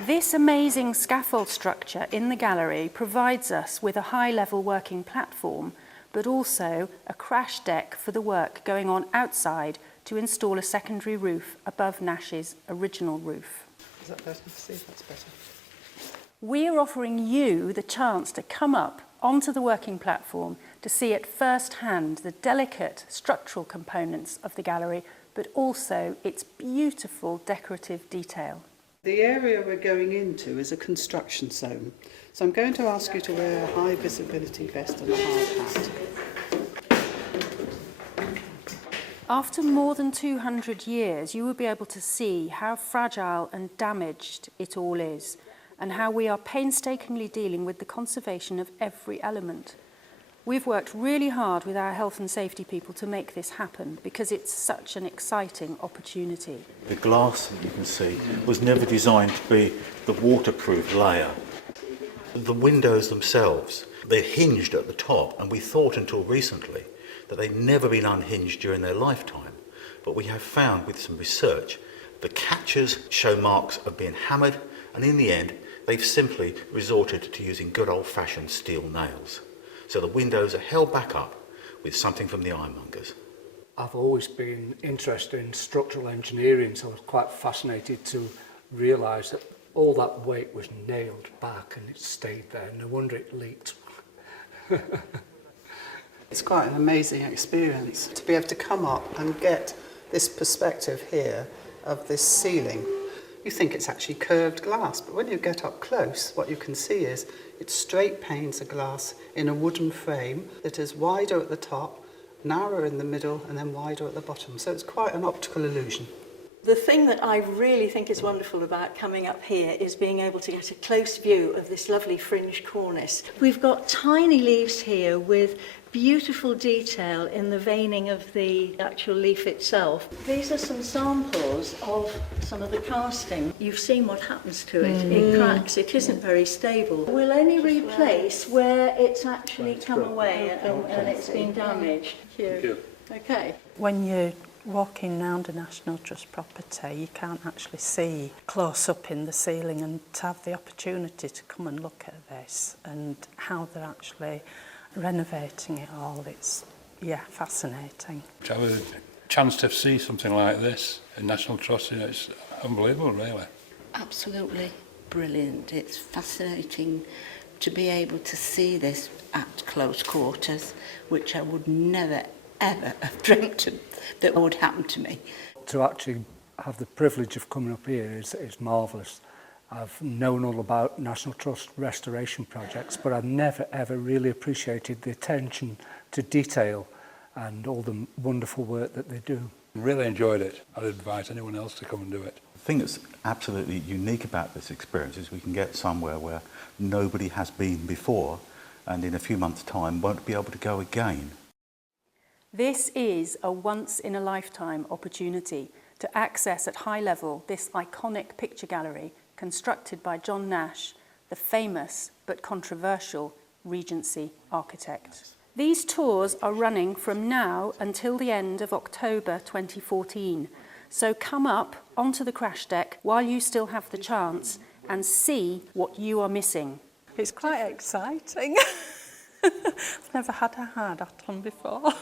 This amazing scaffold structure in the gallery provides us with a high-level working platform, but also a crash deck for the work going on outside to install a secondary roof above Nash's original roof. Is that better? See if that's better. We're offering you the chance to come up onto the working platform to see at first hand the delicate structural components of the gallery, but also its beautiful decorative detail. The area we're going into is a construction zone, so I'm going to ask you to wear a high visibility vest and a hard hat. After more than 200 years, you will be able to see how fragile and damaged it all is, and how we are painstakingly dealing with the conservation of every element. We've worked really hard with our health and safety people to make this happen because it's such an exciting opportunity. The glass that you can see was never designed to be the waterproof layer. The windows themselves, they're hinged at the top, and we thought until recently that they'd never been unhinged during their lifetime. But we have found with some research, the catches show marks of being hammered, and in the end, they've simply resorted to using good old-fashioned steel nails. So the windows are held back up with something from the ironmongers. I've always been interested in structural engineering, so I was quite fascinated to realise that all that weight was nailed back and it stayed there. No wonder it leaked. It's quite an amazing experience to be able to come up and get this perspective here of this ceiling. You think it's actually curved glass, but when you get up close, what you can see is it's straight panes of glass in a wooden frame that is wider at the top, narrower in the middle, and then wider at the bottom. So it's quite an optical illusion. The thing that I really think is wonderful about coming up here is being able to get a close view of this lovely fringe cornice. We've got tiny leaves here with beautiful detail in the veining of the actual leaf itself. These are some samples of some of the casting. You've seen what happens to it. It cracks. It isn't very stable. We'll only replace where it's actually come away and it's been damaged. Thank you. Okay. When you're walking round a National Trust property, you can't actually see close up in the ceiling, and to have the opportunity to come and look at this and how they're actually renovating it all, it's, fascinating. To have a chance to see something like this in National Trust, it's unbelievable, really. Absolutely brilliant. It's fascinating to be able to see this at close quarters, which I would never ever have dreamt that would happen to me. To actually have the privilege of coming up here is marvellous. I've known all about National Trust restoration projects, but I've never ever really appreciated the attention to detail and all the wonderful work that they do. Really enjoyed it. I'd advise anyone else to come and do it. The thing that's absolutely unique about this experience is we can get somewhere where nobody has been before, and in a few months' time won't be able to go again. This is a once-in-a-lifetime opportunity to access at high level this iconic picture gallery constructed by John Nash, the famous but controversial Regency architect. These tours are running from now until the end of October 2014, so come up onto the crash deck while you still have the chance and see what you are missing. It's quite exciting. I've never had a hard hat on before.